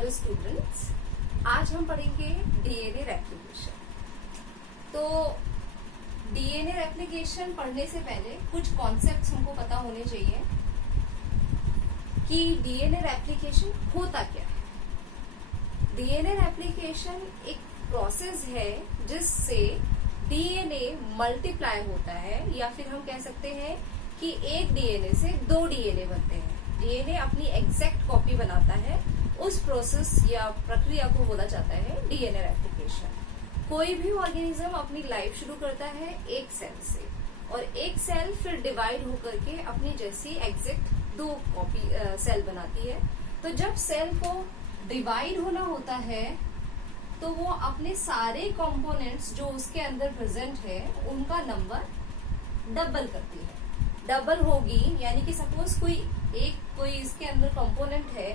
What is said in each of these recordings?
Hello students, आज हम पढ़ेंगे डीएनए रेप्लिकेशन। तो डीएनए रेप्लिकेशन पढ़ने से पहले कुछ कॉन्सेप्ट्स हमको पता होने चाहिए कि डीएनए रेप्लिकेशन होता क्या है। डीएनए रेप्लिकेशन एक प्रोसेस है जिससे डीएनए मल्टीप्लाई होता है, या फिर हम कह सकते हैं कि एक डीएनए से दो डीएनए बनते हैं। डीएनए अपनी एग्जैक्ट कॉपी बनाता है, उस प्रोसेस या प्रक्रिया को बोला जाता है डीएनए रेप्लिकेशन। कोई भी ऑर्गेनिज्म अपनी लाइफ शुरू करता है एक सेल से, और एक सेल फिर डिवाइड होकर के अपनी जैसी एग्जैक्ट दो कॉपी सेल बनाती है। तो जब सेल को डिवाइड होना होता है तो वो अपने सारे कंपोनेंट्स जो उसके अंदर प्रेजेंट है उनका नंबर डबल करती है। डबल होगी यानी कि सपोज कोई इसके अंदर कंपोनेंट है,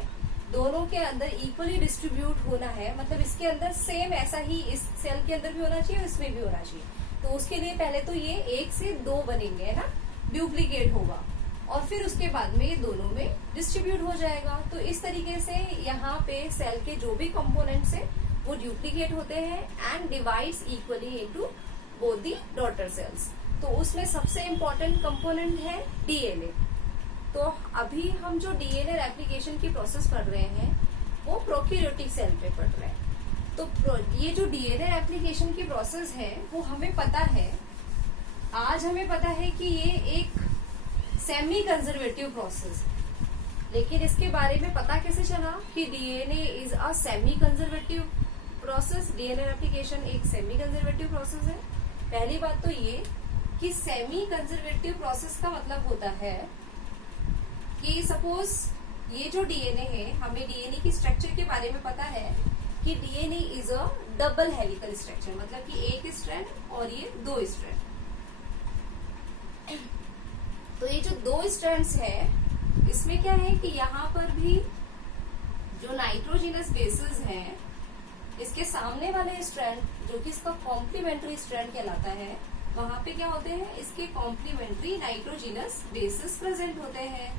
दोनों के अंदर इक्वली डिस्ट्रीब्यूट होना है, मतलब इसके अंदर सेम ऐसा ही इस सेल के अंदर भी होना चाहिए और इसमें भी होना चाहिए। तो उसके लिए पहले तो ये एक से दो बनेंगे, है ना, डुप्लीकेट होगा, और फिर उसके बाद में ये दोनों में डिस्ट्रीब्यूट हो जाएगा। तो इस तरीके से यहाँ पे सेल के जो भी कंपोनेंट्स है वो डुप्लीकेट होते हैं and divides equally into both the daughter cells. तो उसमें सबसे इम्पोर्टेंट कंपोनेंट है डीएनए। तो अभी हम जो डीएनए रेप्लिकेशन की प्रोसेस पढ़ रहे हैं वो प्रोकैरियोटिक सेल पे पढ़ रहे हैं। तो ये जो डीएनए रेप्लिकेशन की प्रोसेस है वो हमें पता है, आज हमें पता है कि ये एक सेमी कंजर्वेटिव प्रोसेस है। लेकिन इसके बारे में पता कैसे चला कि DNA is a semi conservative process, DNA replication एक सेमी कंजर्वेटिव प्रोसेस है। पहली बात तो ये कि सेमी कंजर्वेटिव प्रोसेस का मतलब होता है कि सपोज ये जो डीएनए है, हमें डीएनए की स्ट्रक्चर के बारे में पता है कि DNA is a double helical structure, मतलब कि एक स्ट्रैंड और ये दो स्ट्रैंड। तो ये जो दो स्ट्रैंड्स है इसमें क्या है कि यहाँ पर भी जो नाइट्रोजिनस बेसिस है, इसके सामने वाले स्ट्रैंड जो कि इसका कॉम्प्लीमेंट्री स्ट्रैंड कहलाता है, वहां पे क्या होते हैं, इसके कॉम्प्लीमेंट्री नाइट्रोजिनस बेसिस प्रेजेंट होते हैं।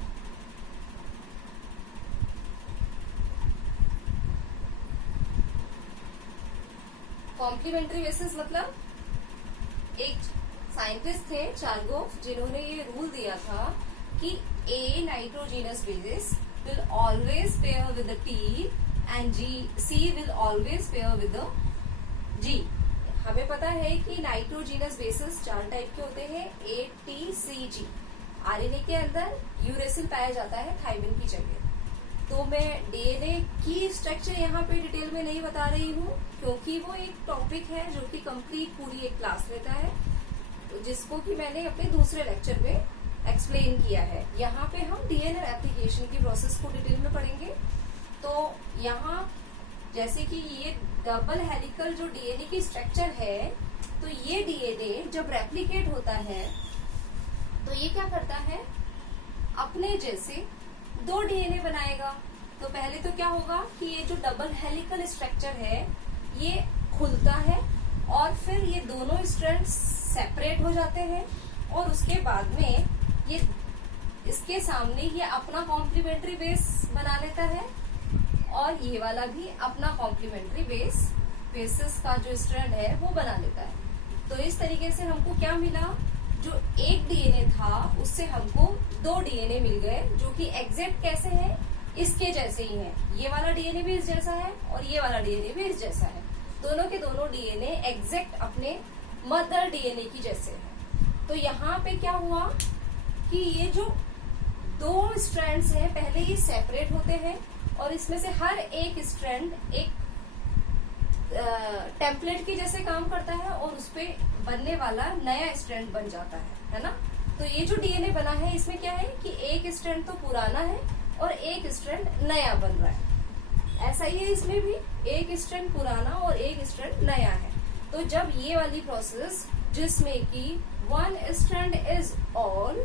कॉम्प्लीमेंट्री बेसिस मतलब एक साइंटिस्ट थे चार्गोफ, जिन्होंने ये रूल दिया था कि A nitrogenous bases will always pair with the T and C will always pair with the G. हमें पता है कि नाइट्रोजिनस बेसिस चार टाइप के होते हैं, A T C ji. RNA के अंदर यूरेसिल पाया जाता है थाइमिन की जगह। तो मैं डीएनए की स्ट्रक्चर यहाँ पे डिटेल में नहीं बता रही हूँ, क्योंकि वो एक टॉपिक है जो कि कंप्लीट पूरी एक क्लास लेता है, तो जिसको कि मैंने अपने दूसरे लेक्चर में एक्सप्लेन किया है। यहाँ पे हम डीएनए रेप्लिकेशन की प्रोसेस को डिटेल में पढ़ेंगे। तो यहाँ जैसे कि ये डबल हेलिकल जो डीएनए की स्ट्रक्चर है, तो ये डीएनए जब रेप्लिकेट होता है तो ये क्या करता है, अपने जैसे दो डीएनए बनाएगा। तो पहले तो क्या होगा कि ये जो डबल हेलिकल स्ट्रक्चर है ये खुलता है, और फिर ये दोनों स्ट्रैंड्स सेपरेट हो जाते हैं, और उसके बाद में ये इसके सामने ये अपना कॉम्प्लीमेंट्री बेस बना लेता है, और ये वाला भी अपना कॉम्प्लीमेंट्री बेसिस का जो स्ट्रैंड है वो बना लेता है। तो इस तरीके से हमको क्या मिला, जो एक डीएनए था उससे हमको दो डीएनए मिल गए, जो कि एग्जैक्ट कैसे है, इसके जैसे ही है। ये वाला डीएनए भी इस जैसा है और ये वाला डीएनए भी इस जैसा है। दोनों के दोनों डीएनए एग्जैक्ट अपने मदर डीएनए की जैसे है। तो यहाँ पे क्या हुआ कि ये जो दो स्ट्रैंड्स हैं पहले ये सेपरेट होते हैं, और इसमें से हर एक स्ट्रैंड एक टेम्पलेट के जैसे काम करता है, और उसपे बनने वाला नया स्ट्रैंड बन जाता है ना। तो ये जो डीएनए बना है इसमें क्या है कि एक स्ट्रैंड तो पुराना है और एक स्ट्रैंड नया बन रहा है। ऐसा ही है इसमें भी, एक स्ट्रैंड पुराना और एक स्ट्रैंड नया है। तो जब ये वाली प्रोसेस जिसमें कि वन स्ट्रैंड इज ऑन,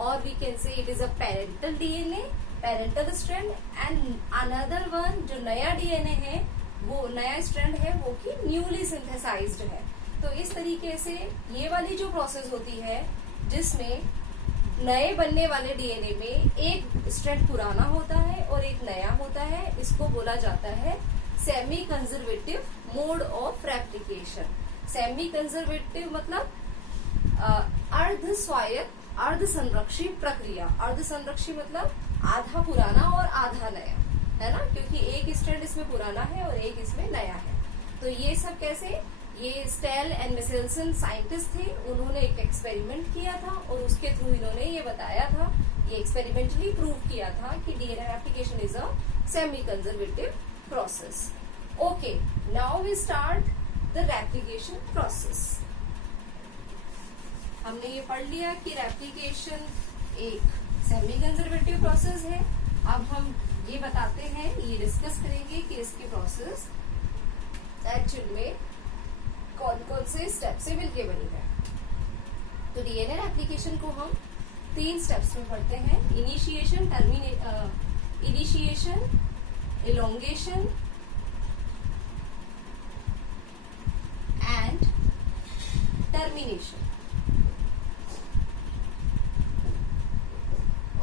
और we can say it is a parental DNA, parental strand, and another one जो नया डीएनए है, वो नया स्ट्रैंड है वो कि न्यूली सिंथेसाइज्ड है। तो इस तरीके से ये वाली जो प्रोसेस होती है जिसमें नए बनने वाले डीएनए में एक स्ट्रैंड पुराना होता है और एक नया होता है। इसको बोला जाता है semi conservative mode of replication. Semi conservative मतलब अर्ध स्वायत्त अर्ध संरक्षी प्रक्रिया। अर्ध संरक्षी मतलब आधा पुराना और आधा नया, है ना, क्योंकि एक स्ट्रैंड इसमें पुराना है और एक इसमें नया है। तो ये सब कैसे, ये स्टेल एंड मिसेल्सन साइंटिस्ट थे, उन्होंने एक एक्सपेरिमेंट किया था और उसके थ्रू इन्होंने ये बताया था, ये एक्सपेरिमेंटली प्रूव किया था कि DNA replication is a semi conservative process. Okay, now we start the replication process. हमने ये पढ़ लिया कि रेप्लिकेशन एक सेमी कंजर्वेटिव प्रोसेस है। अब हम ये बताते हैं, ये डिस्कस करेंगे कि इसकी प्रोसेस एक्चुअल में कौन कौन से स्टेप से मिलके बनी है। तो डीएनए रेप्लिकेशन को हम 3 स्टेप्स में पढ़ते हैं, initiation, initiation, elongation and termination.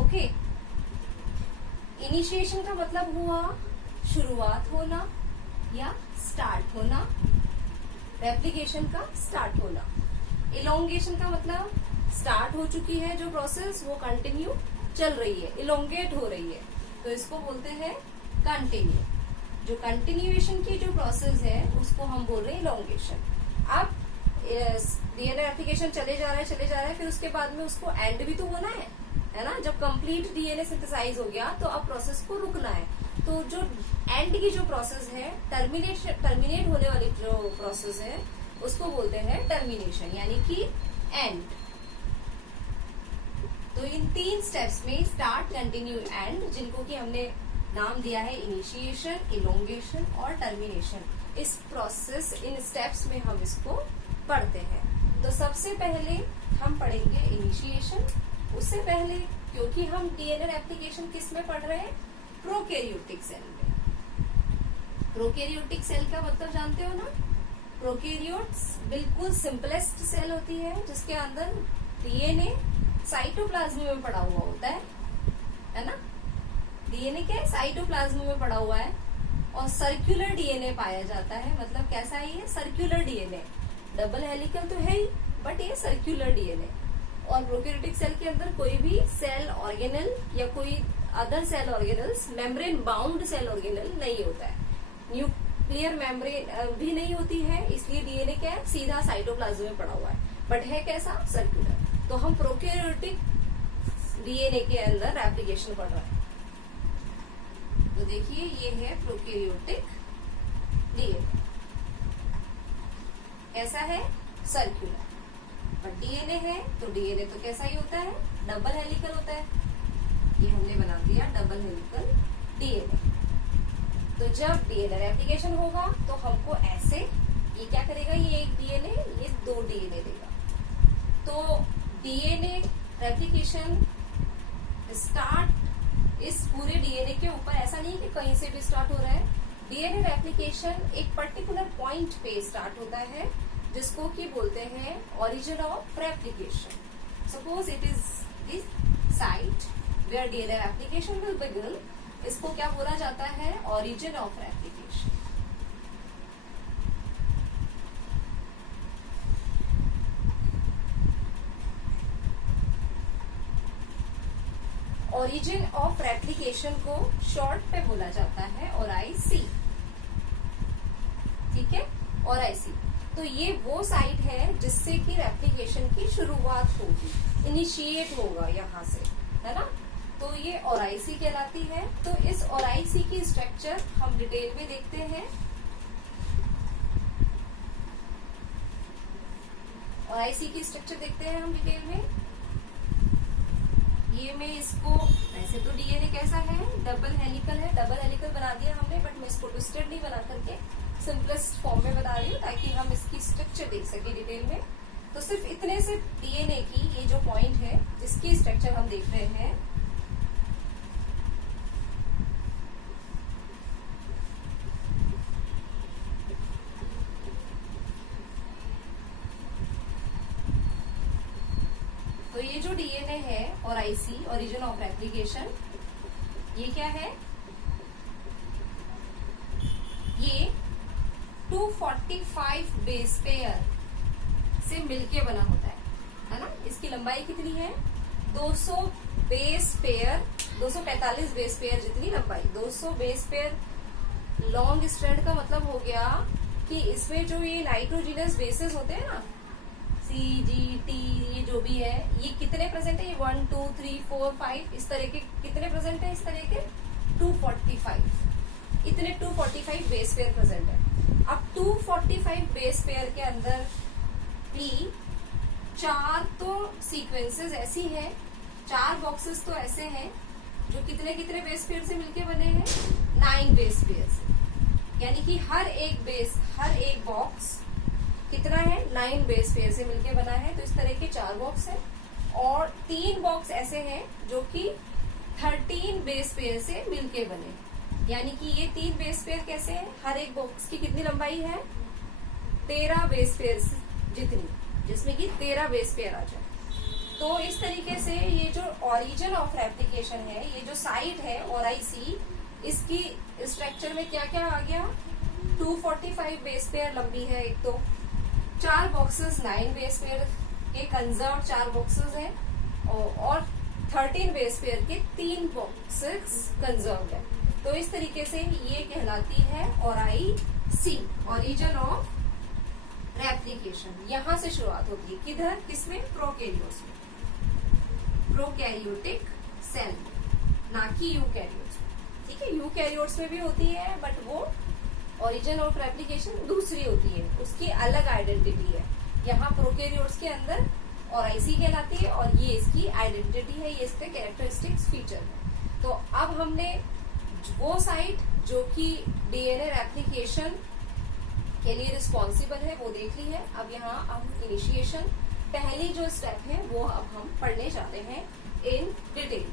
Okay, initiation का मतलब हुआ शुरुआत होना या स्टार्ट होना, रेप्लिकेशन का स्टार्ट होना। इलोंगेशन का मतलब स्टार्ट हो चुकी है जो प्रोसेस, वो कंटिन्यू चल रही है, इलोंगेट हो रही है, तो इसको बोलते हैं कंटिन्यू। जो कंटिन्यूएशन की जो प्रोसेस है उसको हम बोल रहे हैं इलोंगेशन। अब डीएनए रेप्लिकेशन चले जा रहा है, फिर उसके बाद में उसको एंड भी तो होना है ना। जब कंप्लीट डीएनए सिंथेसाइज हो गया तो अब प्रोसेस को रुकना है। तो जो एंड की जो प्रोसेस है, टर्मिनेट होने वाली जो प्रोसेस है, उसको बोलते हैं टर्मिनेशन, यानी कि एंड। तो इन 3 स्टेप्स में स्टार्ट, कंटिन्यू, एंड, जिनको कि हमने नाम दिया है इनिशिएशन, इलोंगेशन और टर्मिनेशन, इस प्रोसेस, इन स्टेप्स में हम इसको पढ़ते हैं। तो सबसे पहले हम पढ़ेंगे इनिशिएशन। उससे पहले, क्योंकि हम डीएनए रेप्लिकेशन किस में पढ़ रहे हैं, प्रोकैरियोटिक सेल में। प्रोकैरियोटिक सेल का मतलब जानते हो ना, प्रोकैरियोट्स बिल्कुल सिंपलेस्ट सेल होती है जिसके अंदर डीएनए साइटोप्लाज्म में पड़ा हुआ होता है ना। डीएनए क्या है, साइटोप्लाज्म में पड़ा हुआ है और सर्कुलर डीएनए पाया जाता है। मतलब कैसा है ये, सर्कुलर डीएनए, डबल हेलिकल तो है ही, बट ये सर्कुलर डीएनए। और प्रोकैरियोटिक सेल के अंदर कोई भी सेल ऑर्गेनल या कोई other cell organelles, membrane bound cell organelle नहीं होता है, न्यूक्लियर मेम्ब्रेन भी नहीं होती है, इसलिए डीएनए क्या है, सीधा साइटोप्लाज्म में पड़ा हुआ है, बट है कैसा, सर्कुलर। तो हम प्रोकैरियोटिक डीएनए के अंदर रेप्लिकेशन पढ़ रहे हैं। तो देखिए ये है प्रोकैरियोटिक डीएनए, कैसा है, सर्कुलर। पर डीएनए है तो डीएनए तो कैसा ही होता है, डबल हेलिकल होता है। ये हमने बना दिया डबल हेलिकल डीएनए। तो जब डीएनए रेप्लिकेशन होगा तो हमको ऐसे, ये क्या करेगा, ये एक डीएनए, ये 2 डीएनए देगा। तो डीएनए रेप्लिकेशन स्टार्ट इस पूरे डीएनए के ऊपर, ऐसा नहीं कि कहीं से भी स्टार्ट हो रहा है। डीएनए रेप्लिकेशन एक पर्टिकुलर पॉइंट पे स्टार्ट होता है जिसको कि बोलते हैं origin of replication. Suppose it is this site where DNA replication will begin, इसको क्या बोला जाता है, origin of replication. Origin of replication को शॉर्ट पे बोला जाता है ORIC, ठीक है, ORIC। तो ये वो साइट है जिससे कि रेप्लिकेशन की शुरुआत होगी, इनिशिएट होगा यहाँ से, है ना। तो ये ORIC कहलाती है। तो इस ORIC की स्ट्रक्चर हम डिटेल में देखते हैं। ORIC की स्ट्रक्चर देखते हैं हम डिटेल में। ये मैं इसको, वैसे तो डीएनए कैसा है, डबल हेलिकल है, डबल हेलिकल बना दिया हमने, बट मैं इसको ट्विस्टेड नहीं बना करके सिंपलेस्ट फॉर्म में बता रही हूँ ताकि हम इसकी स्ट्रक्चर देख सके डिटेल में। तो सिर्फ इतने से डीएनए की ये जो पॉइंट है, इसकी स्ट्रक्चर हम देख रहे हैं। तो ये जो डीएनए है और आईसी ओरिजिन ऑफ रेप्लिकेशन, ये क्या है, ये 245 बेस पेयर से मिलके बना होता है ना। इसकी लंबाई कितनी है, 200 बेस पेयर, 245 बेस पेयर जितनी लंबाई, 200 बेस पेयर लॉन्ग स्ट्रैंड का मतलब हो गया कि इसमें जो ये नाइट्रोजिनस बेसेस होते हैं ना, CGT, ये जो भी है, ये कितने प्रेजेंट है, ये 1 2 3 4 5 इस तरह के कितने प्रेजेंट है, इस तरह के 245, इतने 245 बेस पेयर प्रेजेंट है। अब 245 बेस पेयर के अंदर भी 4 तो सीक्वेंसेस ऐसी हैं, 4 बॉक्सेस तो ऐसे हैं जो कितने कितने बेस पेयर से मिलके बने हैं, 9 बेस पेयर से, यानी कि हर एक बॉक्स कितना है, 9 बेस पेयर से मिलके बना है। तो इस तरह के 4 बॉक्स है और 3 बॉक्स ऐसे हैं जो कि 13 बेस पेयर से मिलके बने, यानी कि ये 3 बेस पेयर कैसे हैं, हर एक बॉक्स की कितनी लंबाई है, 13 बेस पेयर जितनी, जिसमें कि 13 बेस पेयर आ जाए। तो इस तरीके से ये जो ओरिजिन ऑफ रेप्लिकेशन है, ये जो साइट है ORIC, इसकी स्ट्रक्चर में क्या क्या आ गया, 245 बेस पेयर लंबी है एक, तो 4 बॉक्सेस 9 बेस पेयर के कंजर्व 4 बॉक्सेस हैं और 13 बेस पेयर के 3 बॉक्सेस कंजर्व है। तो इस तरीके से ये कहलाती है ORIC, ओरिजिन ऑफ रेप्लिकेशन। यहां से शुरुआत होती है, किधर, किसमें, प्रोकैरियोट्स में, प्रोकैरियोटिक सेल, ना कि यूकैरियोट्स में। ठीक है, यूकैरियोट्स में भी होती है बट वो ओरिजिन ऑफ रेप्लिकेशन दूसरी होती है, उसकी अलग आइडेंटिटी है। यहाँ प्रोकैरियोट्स के अंदर ORIC कहलाती है और ये इसकी आइडेंटिटी है, ये इसके कैरेक्टरिस्टिक्स फीचर है। तो अब हमने वो साइट जो कि DNA रेप्लिकेशन के लिए रिस्पॉन्सिबल है वो देख ली है। अब यहाँ हम इनिशिएशन, पहली जो स्टेप है वो अब हम पढ़ने जाते हैं इन डिटेल।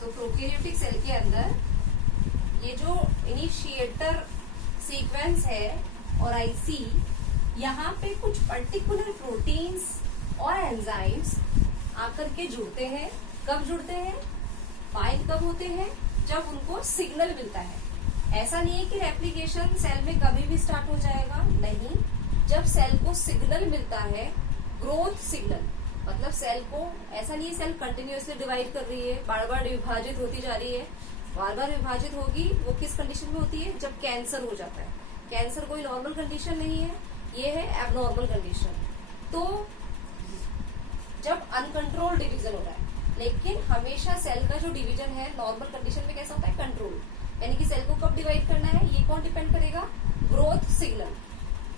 तो प्रोकैरियोटिक सेल के अंदर ये जो इनिशिएटर सीक्वेंस है ORIC, यहाँ पे कुछ पर्टिकुलर प्रोटीन्स और एंजाइम्स आकर के जुड़ते हैं। कब जुड़ते हैं, बाइंड कब होते हैं, जब उनको सिग्नल मिलता है। ऐसा नहीं है कि रेप्लिकेशन सेल में कभी भी स्टार्ट हो जाएगा, नहीं, जब सेल को सिग्नल मिलता है, ग्रोथ सिग्नल, मतलब सेल को, ऐसा नहीं सेल कंटिन्यूअसली डिवाइड कर रही है, बार बार विभाजित होती जा रही है, बार बार विभाजित होगी, वो किस कंडीशन में होती है, जब कैंसर हो जाता है। कैंसर कोई नॉर्मल कंडीशन नहीं है, ये है एबनॉर्मल कंडीशन। तो जब अनकंट्रोल डिवीजन हो रहा है, लेकिन हमेशा सेल का जो डिवीजन है नॉर्मल कंडीशन में कैसा होता है, कंट्रोल, यानी कि सेल को कब डिवाइड करना है, ये कौन डिपेंड करेगा, ग्रोथ सिग्नल,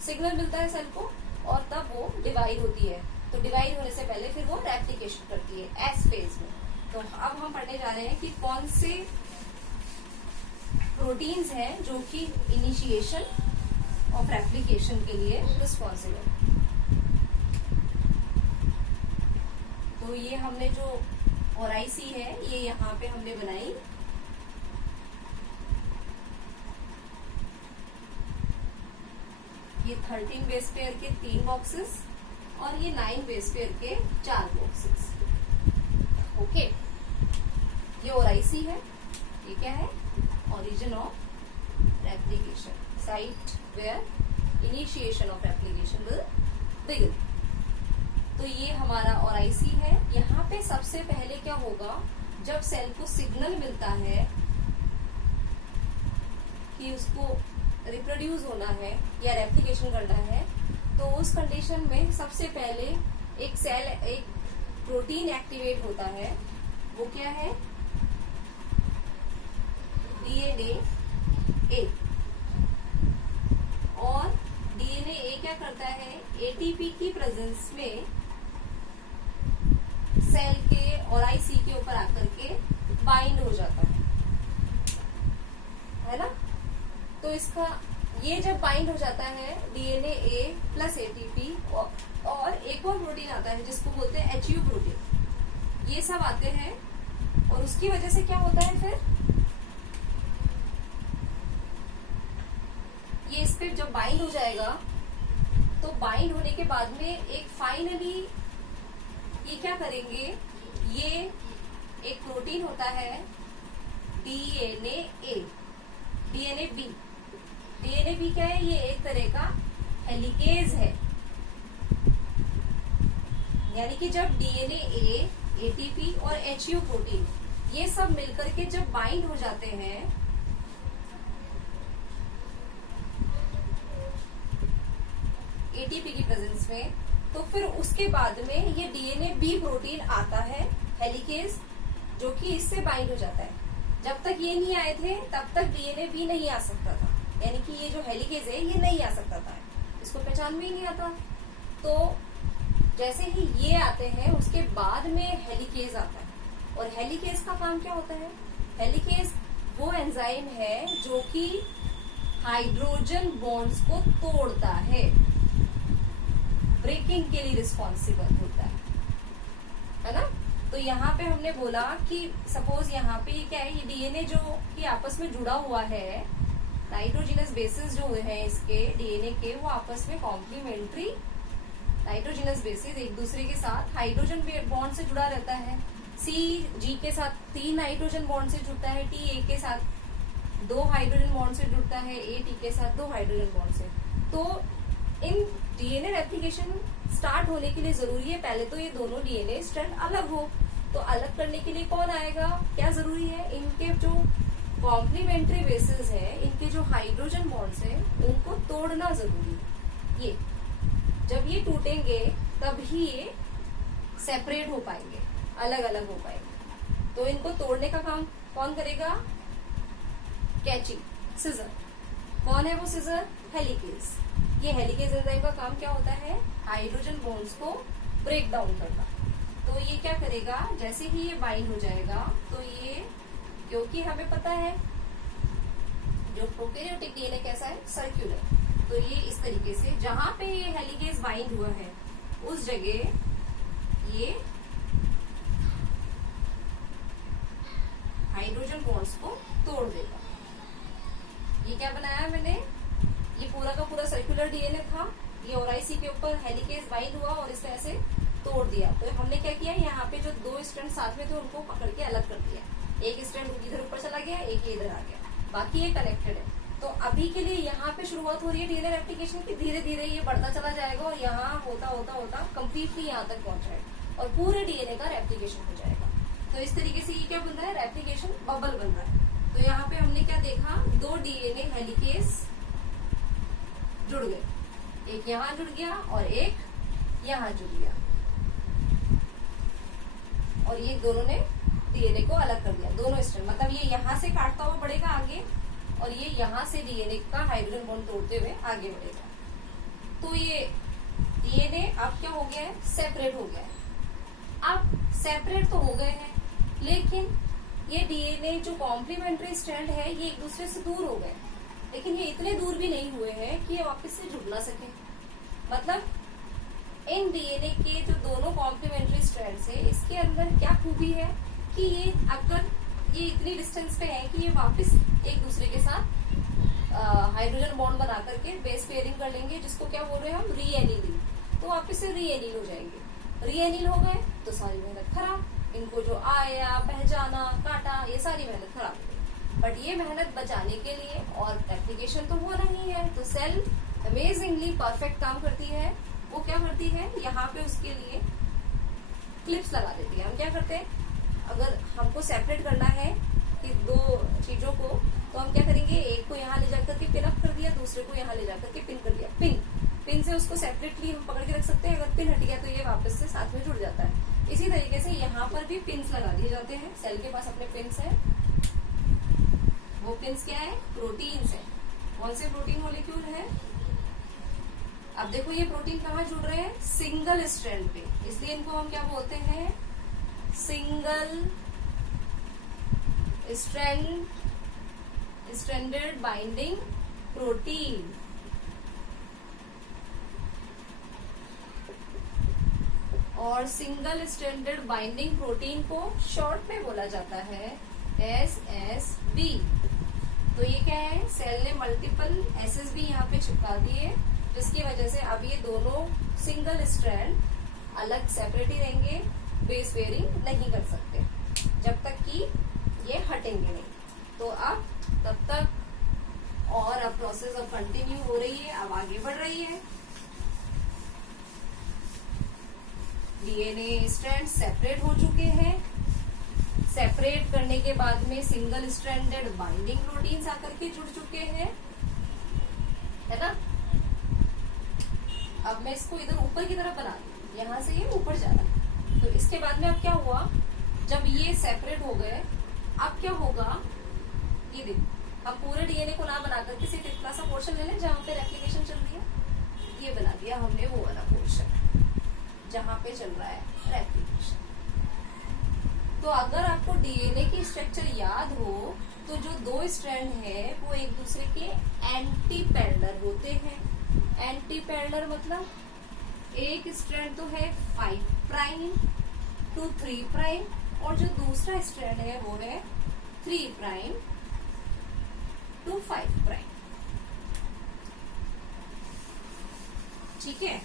सिग्नल मिलता है सेल को और तब वो डिवाइड होती है। तो डिवाइड होने से पहले फिर वो रेप्लिकेशन करती है एस फेज में। तो अब हम पढ़ने जा रहे हैं कि कौन से प्रोटीन्स हैं जो कि इनिशिएशन ऑफ रेप्लिकेशन के लिए रिस्पॉन्सिबल। तो ये हमने जो ORIC है ये यहाँ पे हमने बनाई, ये 13 बेस पेयर के 3 बॉक्सेस और ये 9 बेस पेयर के 4 बॉक्सेस। ओके, ये ORIC है, ये क्या है, origin of replication, site where initiation of replication will begin. तो ये हमारा ORIC है। यहाँ पे सबसे पहले क्या होगा, जब सेल को सिग्नल मिलता है कि उसको रिप्रोड्यूस होना है या रेप्लिकेशन करना है, तो उस कंडीशन में सबसे पहले एक सेल, एक प्रोटीन एक्टिवेट होता है, वो क्या है, DNA A। और DNA A क्या करता है, ATP की प्रेजेंस में सेल के ORIC के ऊपर आकर के बाइंड हो जाता है ना। तो इसका ये जब बाइंड हो जाता है DNA A प्लस ATP और एक और प्रोटीन आता है जिसको बोलते हैं HU प्रोटीन, ये सब आते हैं और उसकी वजह से क्या होता है, फिर ये इस पे जब बाइंड हो जाएगा तो बाइंड होने के बाद में एक फाइनली ये क्या करेंगे, ये एक प्रोटीन होता है डीएनए ए, डीएनए बी। डीएनए बी क्या है, ये एक तरह का हेलिकेज है। यानी कि जब डीएनए ए, एटीपी और एचयू प्रोटीन ये सब मिलकर के जब बाइंड हो जाते हैं एटीपी की प्रेजेंस में, तो फिर उसके बाद में ये डीएनए बी प्रोटीन आता है हेलिकेज, जो कि इससे बाइंड हो जाता है। जब तक ये नहीं आए थे तब तक डीएनए बी नहीं आ सकता था, यानी कि ये जो हेलिकेज है ये नहीं आ सकता था, इसको पहचान में ही नहीं आता। तो जैसे ही ये आते हैं उसके बाद में हेलिकेज आता है। और हेलिकेज का काम क्या होता है, हेलिकेज वो एंजाइम है जो कि हाइड्रोजन बॉन्ड्स को तोड़ता है, ब्रेकिंग के लिए रिस्पॉन्सिबल होता है ना। तो यहाँ पे हमने बोला कि सपोज यहाँ पे क्या है, ये डीएनए जो कि आपस में जुड़ा हुआ है, नाइट्रोजिनस बेसिस जो है इसके डीएनए के, वो आपस में कॉम्प्लीमेंट्री नाइट्रोजिनस बेसिस एक दूसरे के साथ हाइड्रोजन बॉन्ड से जुड़ा रहता है। सी जी के साथ 3 नाइट्रोजन बॉन्ड से जुड़ता है, टी ए के साथ 2 हाइड्रोजन बॉन्ड से जुड़ता है, ए टी के साथ 2 हाइड्रोजन बॉन्ड से। तो इन डीएनए रेप्लिकेशन स्टार्ट होने के लिए जरूरी है पहले तो ये दोनों डीएनए स्ट्रैंड अलग हो। तो अलग करने के लिए कौन आएगा, क्या जरूरी है, इनके जो कॉम्प्लीमेंट्री बेसिस है, इनके जो हाइड्रोजन बॉन्ड्स है, उनको तोड़ना जरूरी है। ये जब ये टूटेंगे तब ही ये सेपरेट हो पाएंगे, अलग अलग हो पाएंगे। तो इनको तोड़ने का काम कौन करेगा, कैची, सिजर। कौन है वो सिजर, हेलिकेज। ये हेलिकेज एंजाइम का काम क्या होता है, हाइड्रोजन बॉन्ड्स को ब्रेक डाउन करना। तो ये क्या करेगा, जैसे ही ये बाइंड हो जाएगा तो ये, क्योंकि हमें पता है जो प्रोकैरियोटिक डीएनए कैसा है, सर्कुलर, तो ये इस तरीके से जहां पे ये हेलिकेज बाइंड हुआ है उस जगह ये हाइड्रोजन बॉन्ड्स को तोड़ देगा। ये क्या बनाया मैंने, ये पूरा का पूरा सर्कुलर डीएनए था, ये ओराइसी के ऊपर हेलिकेज बाइंड हुआ और इस तरह से तोड़ दिया। तो हमने क्या किया, यहाँ पे जो 2 स्ट्रैंड साथ में थे उनको पकड़ के अलग कर दिया। एक स्ट्रैंड इधर ऊपर चला गया, एक इधर आ गया, बाकी ये कनेक्टेड है। तो अभी के लिए यहाँ पे शुरुआत हो रही है डीएनए रेप्लिकेशन की, धीरे धीरे ये बढ़ता चला जाएगा और यहाँ होता होता होता कंप्लीटली यहाँ तक पहुंच जाएगा और पूरे डीएनए का रेप्लिकेशन हो जाएगा। तो इस तरीके से ये क्या बन रहा है, रेप्लिकेशन बबल बन रहा है। तो यहाँ पे हमने क्या देखा, 2 डीएनए हेलिकेज जुड़ गए, एक यहाँ जुड़ गया और एक यहाँ जुड़ गया, और ये दोनों ने डीएनए को अलग कर दिया, दोनों स्ट्रैंड। मतलब ये यहाँ से काटता हुआ बढ़ेगा आगे और ये यहाँ से डीएनए का हाइड्रोजन बॉन्ड तोड़ते हुए आगे बढ़ेगा। तो ये डीएनए अब क्या हो गया है, सेपरेट हो गया है। अब सेपरेट तो हो गए हैं, लेकिन ये डीएनए जो कॉम्प्लीमेंट्री स्ट्रैंड है ये एक दूसरे से दूर हो गए, लेकिन ये इतने दूर भी नहीं हुए हैं कि ये वापस से जुड़ ना सके। मतलब इन डीएनए के जो दोनों कॉम्प्लीमेंट्री स्ट्रैंड्स है, इसके अंदर क्या खूबी है कि ये अगर ये इतनी डिस्टेंस पे है कि ये वापस एक दूसरे के साथ हाइड्रोजन बॉन्ड बना करके बेस पेयरिंग कर लेंगे, जिसको क्या बोल रहे हैं हम, रीएनिलिंग। तो वापस से रीएनिल हो जाएंगे। रीएनिल हो गए तो सारी मेहनत खराब, इनको जो आया, पहचाना, काटा, ये सारी मेहनत खराब हो गई। बट ये मेहनत बचाने के लिए और एप्लीकेशन तो होना ही है, तो सेल अमेजिंगली परफेक्ट काम करती है। वो क्या करती है, यहाँ पे उसके लिए क्लिप्स लगा देती है। हम क्या करते हैं, अगर हमको सेपरेट करना है कि 2 चीजों को, तो हम क्या करेंगे, एक को यहाँ ले जाकर के पिन अप कर दिया, दूसरे को यहाँ ले जाकर के पिन कर दिया। पिन से उसको सेपरेटली हम पकड़ के रख सकते हैं, अगर पिन हट गया तो ये वापस से साथ में जुड़ जाता है। इसी तरीके से यहाँ पर भी पिन्स लगा दिए जाते हैं। सेल के पास अपने पिन्स है, वो पिन्स क्या है, प्रोटीन्स है। कौन से प्रोटीन मॉलिक्यूल है, अब देखो ये प्रोटीन कहाँ जुड़ रहे हैं, सिंगल स्ट्रैंड पे, इसलिए इनको हम क्या बोलते हैं, सिंगल स्ट्रैंडेड बाइंडिंग प्रोटीन। और सिंगल स्ट्रैंडेड बाइंडिंग प्रोटीन को शॉर्ट में बोला जाता है SSB। तो ये क्या है, सेल ने मल्टीपल SSB यहाँ पे चिपका दिए जिसकी वजह से अब ये दोनों सिंगल स्ट्रैंड अलग सेपरेट ही रहेंगे, बेस पेयरिंग नहीं कर सकते जब तक कि ये हटेंगे नहीं। तो अब तब तक और अब प्रोसेस अब कंटिन्यू हो रही है, अब आगे बढ़ रही है। डीएनए स्ट्रैंड सेपरेट हो चुके हैं। सेपरेट करने के बाद में सिंगल स्ट्रैंडेड बाइंडिंग प्रोटीन्स आकर के जुड़ चुके हैं, है ना। अब मैं इसको इधर ऊपर की तरफ बना दूं, यहां से ये ऊपर जा रहा है। तो इसके बाद में अब क्या हुआ, जब ये सेपरेट हो गए, अब क्या होगा, ये देखो अब पूरे डीएनए को ना बनाकर किसी इतना सा पोर्शन ले लें जहां पे रेप्लिकेशन चल रही है। ये बना दिया हमने वो वाला पोर्शन जहां पे चल रहा है रेप्लिकेशन। तो अगर आपको डीएनए की स्ट्रक्चर याद हो तो जो दो स्ट्रैंड है वो एक दूसरे के एंटी पैरेलल होते हैं। एंटी पैरेलल मतलब एक स्ट्रैंड तो है 5 प्राइम टू 3 प्राइम और जो दूसरा स्ट्रैंड है वो है 3 प्राइम टू 5 प्राइम। ठीक है।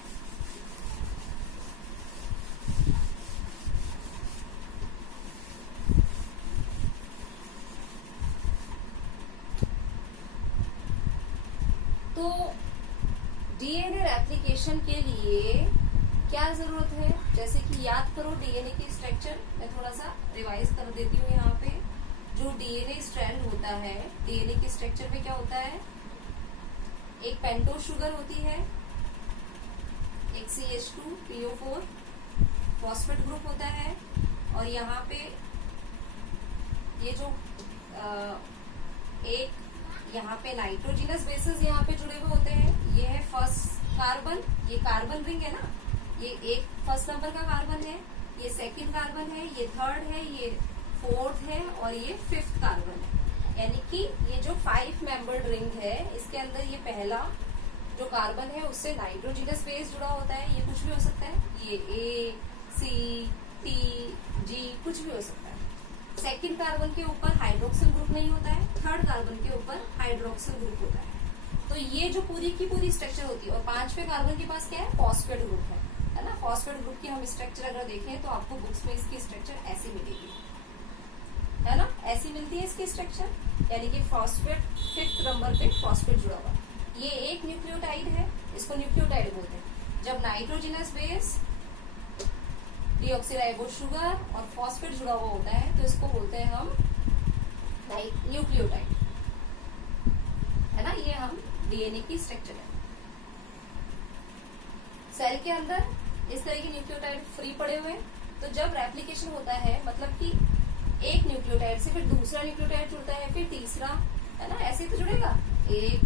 तो डीएनए रेप्लिकेशन के लिए क्या जरूरत है, जैसे कि याद करो डीएनए की स्ट्रक्चर, मैं थोड़ा सा रिवाइज कर देती हूँ। यहाँ पे जो डीएनए स्ट्रैंड होता है, डीएनए की स्ट्रक्चर में क्या होता है, एक पेंटोज शुगर होती है, एक CH2PO4 फॉस्फेट ग्रुप होता है, और यहाँ पे ये जो एक यहाँ पे नाइट्रोजिनस बेसेस यहाँ पे जुड़े हुए होते हैं। ये है फर्स्ट कार्बन, ये कार्बन रिंग है ना, ये एक फर्स्ट नंबर का कार्बन है, ये सेकंड कार्बन है, ये थर्ड है, ये फोर्थ है और ये फिफ्थ कार्बन है। यानी कि ये जो 5 मेंबर्ड रिंग है इसके अंदर ये पहला जो कार्बन है उससे नाइट्रोजिनस बेस जुड़ा होता है। ये कुछ भी हो सकता है, ये A, C, T, G कुछ भी हो सकता है। सेकंड कार्बन के ऊपर हाइड्रोक्सिल ग्रुप नहीं होता है, थर्ड कार्बन के ऊपर हाइड्रोक्सिल ग्रुप होता है। तो ये जो पूरी की पूरी स्ट्रक्चर होती है, और 5वें कार्बन के पास क्या है, फॉस्फेट ग्रुप है ना। फॉस्फेट ग्रुप की हम स्ट्रक्चर अगर देखें तो आपको बुक्स में इसकी स्ट्रक्चर ऐसी मिलेगी, है ना, ऐसी मिलती है इसकी स्ट्रक्चर। यानी कि फॉस्फेट 5th नंबर पे फॉस्फेट जुड़ा हुआ, ये एक न्यूक्लियोटाइड है, इसको न्यूक्लियोटाइड बोलते हैं। जब नाइट्रोजिनस बेस, डीऑक्सीराइबोज शुगर और फॉस्फेट जुड़ा हुआ होता है तो इसको बोलते हैं हम न्यूक्लियोटाइड, है ना। ये हम डीएनए की स्ट्रक्चर है। सेल के अंदर इस तरह की न्यूक्लियोटाइड फ्री पड़े हुए, तो जब रेप्लिकेशन होता है मतलब कि एक न्यूक्लियोटाइड से फिर दूसरा न्यूक्लियोटाइड जुड़ता है, फिर तीसरा, है ना, ऐसे तो जुड़ेगा, 1